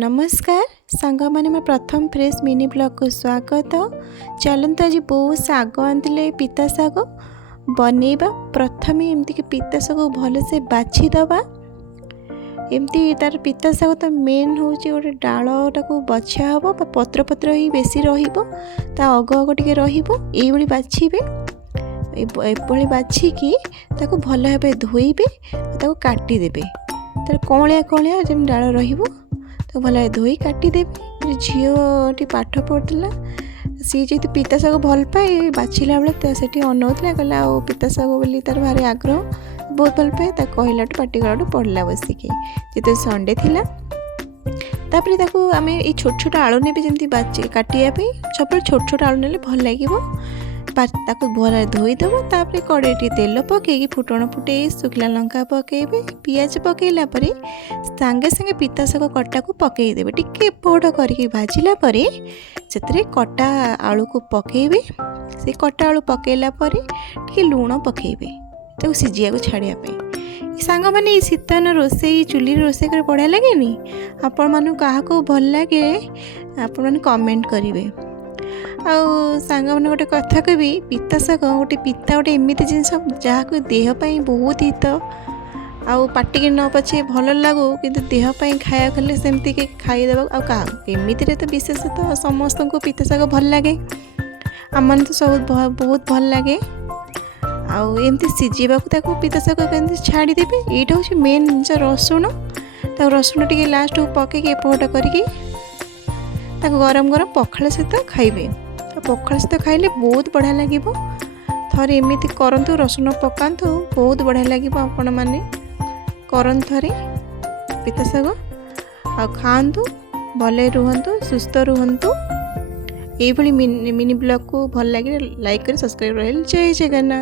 नमस्कार सांग मैंने मैं प्रथम फ्रेश मिनी ब्लॉग को स्वागत। चलते आज बहुत शाग आंते पिता शाग बनइबा। प्रथम एमती कि पिता शाग भल से बाछीदबा। एमती तार पिता शाग तो मेन हूँ गोटे डालटा को बछा हम पत्र पत्र ही बेसी ता अग अग टे रही बाछे एभली बाछिकी भल भाव धोइबे काटिदेबे। तार कौलिया कौलिया जमी डाल रही तो भल धोई काटिदेवी। झील पाठ पढ़ुला सी जी पिता शाग भल पाए बाछिला बेले से अनाउला कहला पिता शाग बोली तार भारी आग्रह बहुत भल पाए कहला पाटी गला पढ़ला बसिकी जिते संडे थिला। तापर आम ये छोट छोट आलू ने जमी बाचे काटापी सब छोट छोट आलू ने भल लगे भल धोईदेव। तापर कड़े तेल पकई फुटण फुटे शुखला लंका पकेबे पियाज पकईला सांगे सांगे पिता शाग कटा को पकईदेवे टिके एपट करके भाजिला से कटा आलू को पकेबे। से कटा आलू पकईला टिके लुण पकेबे सिझिया को छाड़ापी। सांग मैंने शीतन रोसे चुली रोसे कर बढ़िया लगे आपण मानू क्या भल लगे आपण मैंने कमेंट करेंगे। सांग मैंने गोटे कथा कह पिता शाग गोटे पिता गोटे एमती जिनस जहाँ देहपाई बहुत हित आउ पाटिक न पछे भल लगू किंतु देहपाई खाया कले सेमती के खाईदेव आमती तो विशेषतः समस्त को पिता शाग भल लगे आम मैंने तो सब बहुत भल लगे। आमती सिझेबा पिता शाग केमती छाड़देवे यहाँ हूँ मेन जिनस रसुण रसुण टे लास्ट पकई एपट करके गरम गरम पखाल सहित खाइबे। पखाल सहित खाइले बहुत बढ़िया लगे। थरे एमती करंतु रसुण पकातु बहुत बढ़िया लगे। आपण मैंने करन थरे पिता शाग आ खातु भले रुहतु सुस्थ रुहतु। ये मिनी ब्लॉग को भल लगे लाइक कर सब्सक्राइब रहे। जय जगन्नाथ।